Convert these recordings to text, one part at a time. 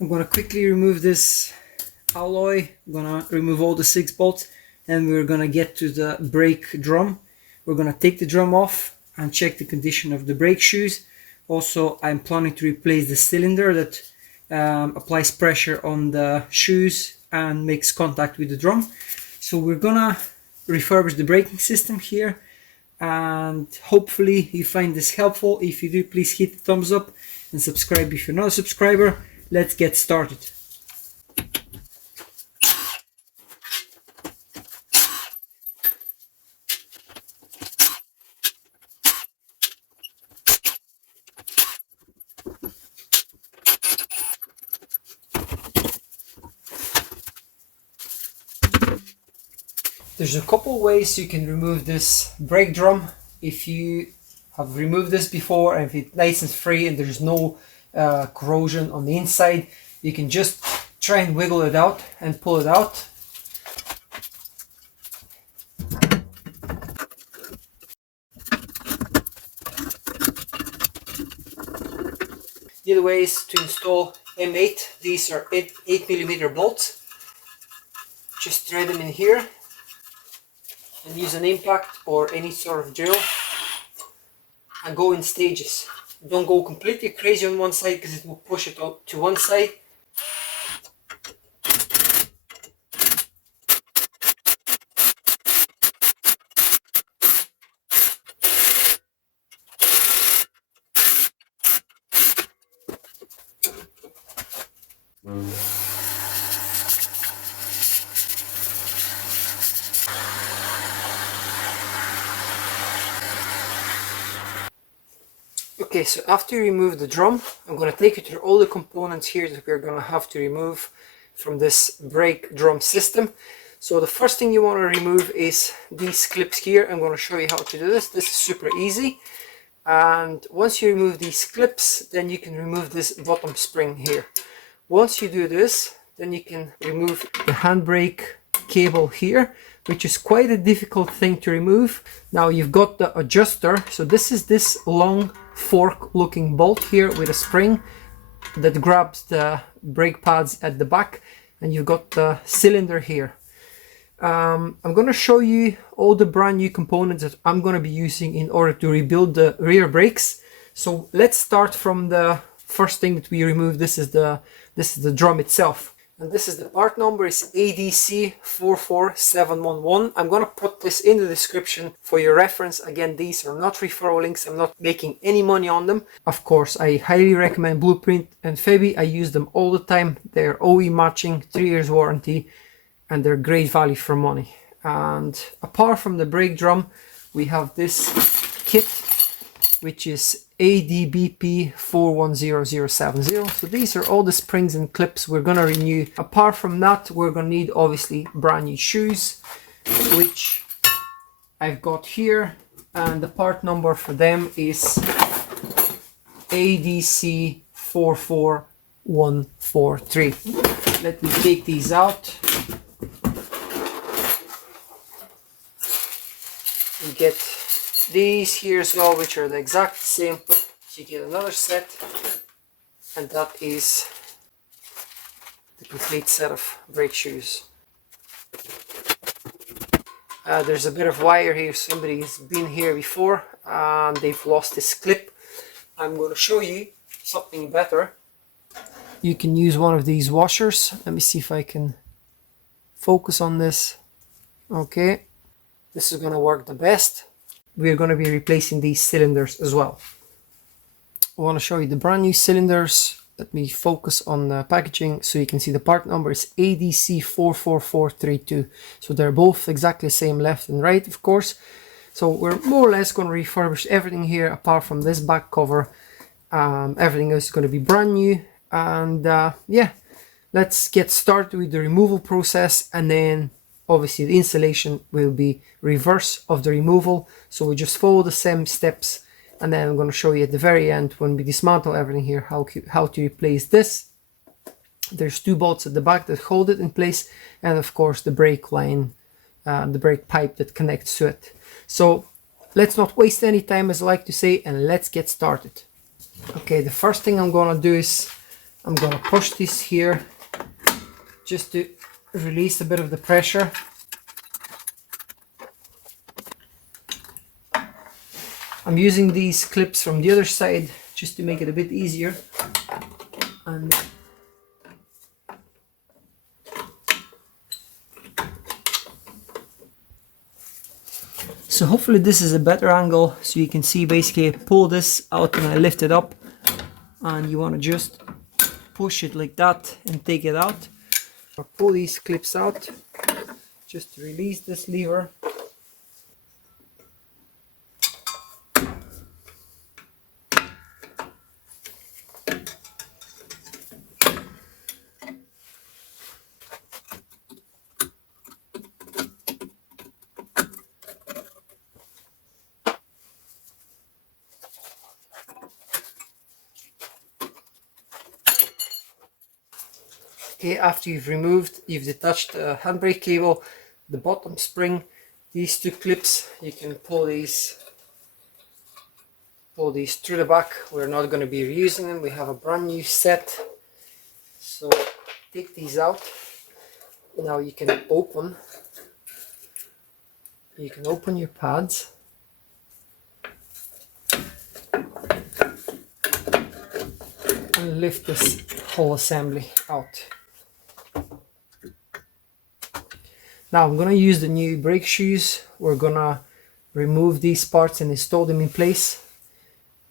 I'm going to quickly remove this alloy. I'm going to remove all the 6 bolts, and we're going to get to the brake drum. We're going to take the drum off and check the condition of the brake shoes. Also, I'm planning to replace the cylinder that applies pressure on the shoes and makes contact with the drum. So we're gonna refurbish the braking system here, and hopefully you find this helpful. If you do, please hit the thumbs up and subscribe if you're not a subscriber. Let's get started. There's a couple ways you can remove this brake drum. If you have removed this before and if it's nice and free and there's no corrosion on the inside, you can just try and wiggle it out and pull it out. The other way is to install M8. These are 8mm bolts. Just thread them in here and use an impact or any sort of drill and go in stages. Don't go completely crazy on one side because it will push it out to one side. Okay, so after you remove the drum, I'm going to take you through all the components here that we're going to have to remove from this brake drum system. So the first thing you want to remove is these clips here. I'm going to show you how to do this. This is super easy. And once you remove these clips, then you can remove this bottom spring here. Once you do this, then you can remove the handbrake cable here, which is quite a difficult thing to remove. Now you've got the adjuster. So this is this long fork looking bolt here with a spring that grabs the brake pads at the back, and you've got the cylinder here. I'm going to show you all the brand new components that I'm going to be using in order to rebuild the rear brakes. So let's start from the first thing that we remove. This is the drum itself. And this is the part number, is ADC44711. I'm going to put this in the description for your reference. Again, these are not referral links. I'm not making any money on them. Of course, I highly recommend Blueprint and Febi. I use them all the time. They're OE matching, 3 years warranty, and they're great value for money. And apart from the brake drum, we have this kit, which is ADBP410070. So these are all the springs and clips we're going to renew. Apart from that, we're going to need obviously brand new shoes, which I've got here, and the part number for them is ADC44143. Let me take these out and get these here as well, which are the exact same. So you get another set, and that is the complete set of brake shoes. There's a bit of wire here. Somebody's been here before and they've lost this clip. I'm going to show you something better. You can use one of these washers. Let me see if I can focus on this. Okay, this is going to work the best. We're going to be replacing these cylinders as well. I want to show you the brand new cylinders. Let me focus on the packaging so you can see the part number is ADC44432. So they're both exactly the same, left and right, of course. So we're more or less going to refurbish everything here apart from this back cover. Everything else is going to be brand new. And yeah, let's get started with the removal process, and then obviously the installation will be reverse of the removal. So we just follow the same steps, and then I'm going to show you at the very end, when we dismantle everything here, how to replace this. There's 2 bolts at the back that hold it in place, and of course the brake line, the brake pipe that connects to it. So let's not waste any time, as I like to say, and let's get started. Okay, the first thing I'm going to do is I'm gonna push this here just to release a bit of the pressure. I'm using these clips from the other side just to make it a bit easier. And so hopefully this is a better angle, so you can see basically I pull this out and I lift it up, and you want to just push it like that and take it out. I'll pull these clips out just to release this lever. Okay, after you've detached the handbrake cable, the bottom spring, these two clips, you can pull these through the back. We're not going to be reusing them. We have a brand new set. So take these out. Now you can open your pads. And lift this whole assembly out. Now I'm going to use the new brake shoes. We're going to remove these parts and install them in place.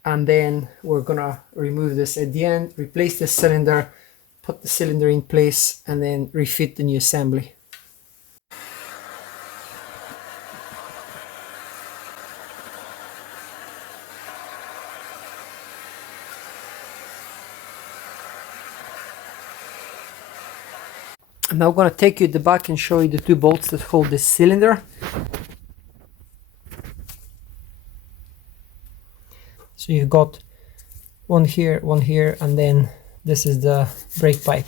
And then we're going to remove this at the end, replace the cylinder, put the cylinder in place, and then refit the new assembly. I'm now going to take you to the back and show you the two bolts that hold this cylinder. So you've got one here, and then this is the brake pipe.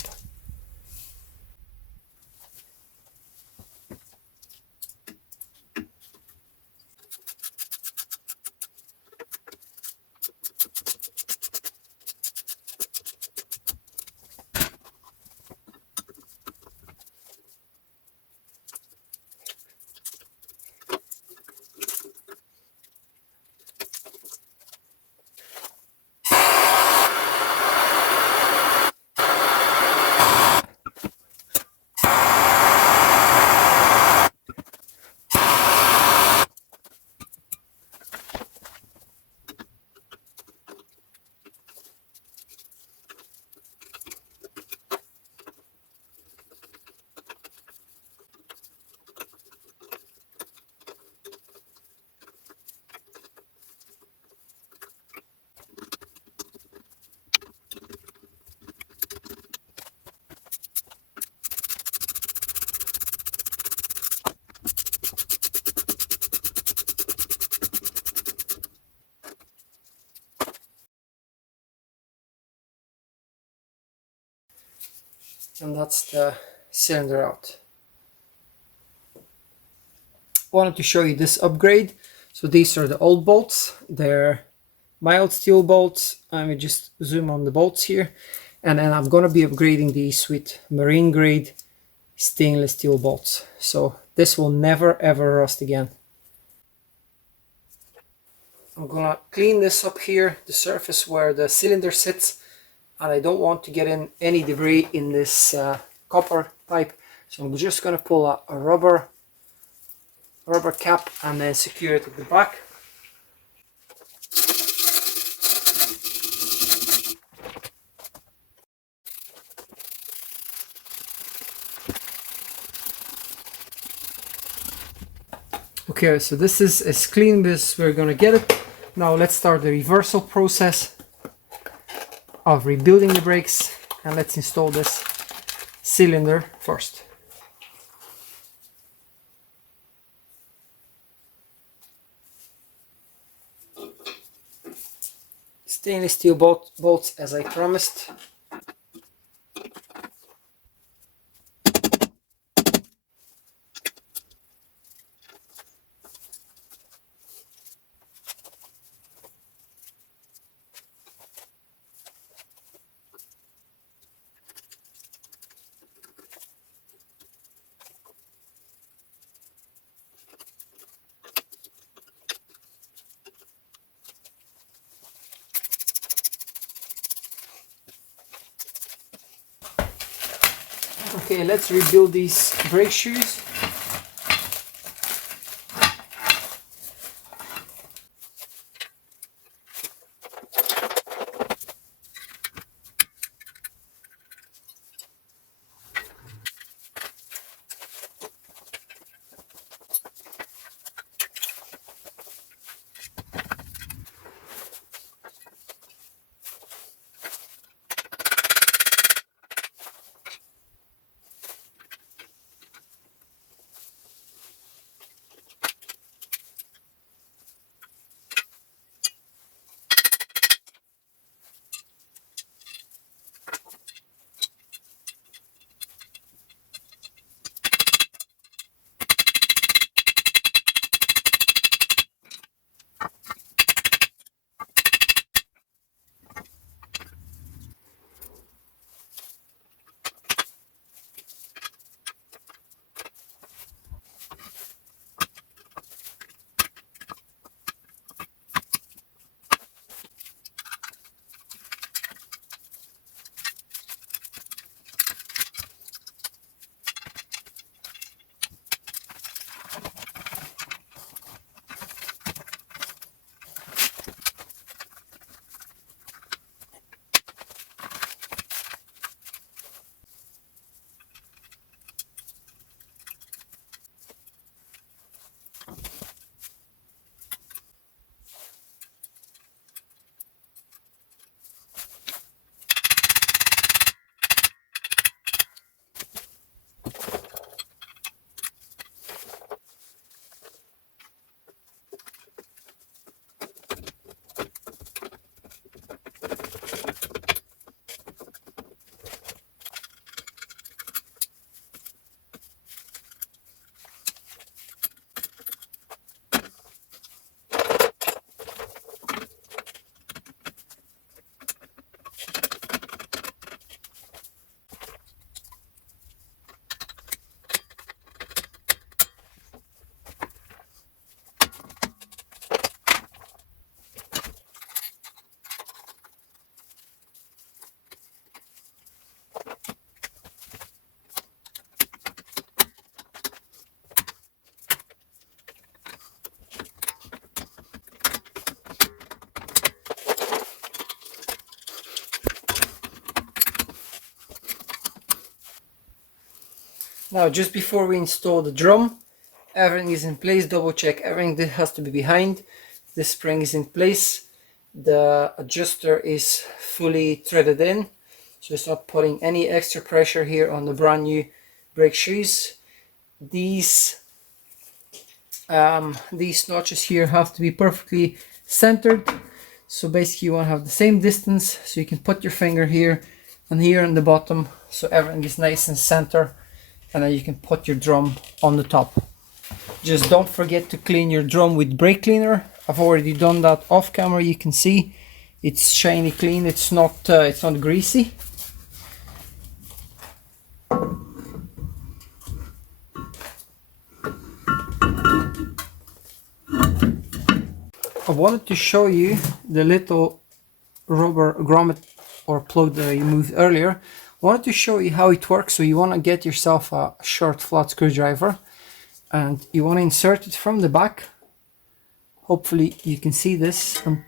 And that's the cylinder out. Wanted to show you this upgrade. So these are the old bolts. They're mild steel bolts. I will just zoom on the bolts here, and then I'm going to be upgrading these with marine grade stainless steel bolts. So this will never ever rust again. I'm going to clean this up here, the surface where the cylinder sits, and I don't want to get in any debris in this copper pipe. So I'm just going to pull a rubber cap and then secure it at the back. Okay, so this is as clean as we're gonna get it. Now let's start the reversal process of rebuilding the brakes, and let's install this cylinder first. Stainless steel bolts as I promised. Okay, let's rebuild these brake shoes. Now, just before we install the drum, everything is in place. Double check everything that has to be behind. The spring is in place. The adjuster is fully threaded in, so it's not putting any extra pressure here on the brand new brake shoes. These notches here have to be perfectly centered. So basically you want to have the same distance, so you can put your finger here and here on the bottom, so everything is nice and center, and then you can put your drum on the top. Just don't forget to clean your drum with brake cleaner. I've already done that off camera. You can see it's shiny clean. It's not greasy. I wanted to show you the little rubber grommet or plug that I moved earlier. I wanted to show you how it works. So you want to get yourself a short flat screwdriver and you want to insert it from the back. Hopefully you can see this. I'm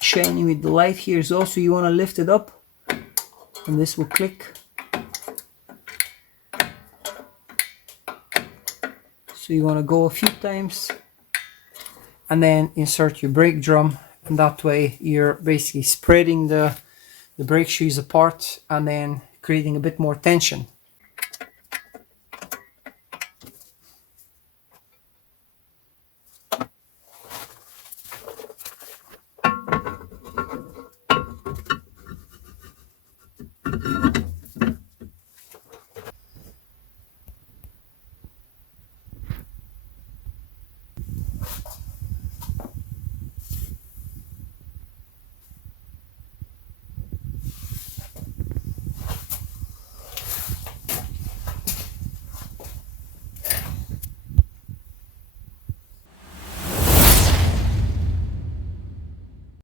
shining with the light here as well. So you want to lift it up and this will click. So you want to go a few times and then insert your brake drum, and that way you're basically spreading the brake shoes apart and then creating a bit more tension.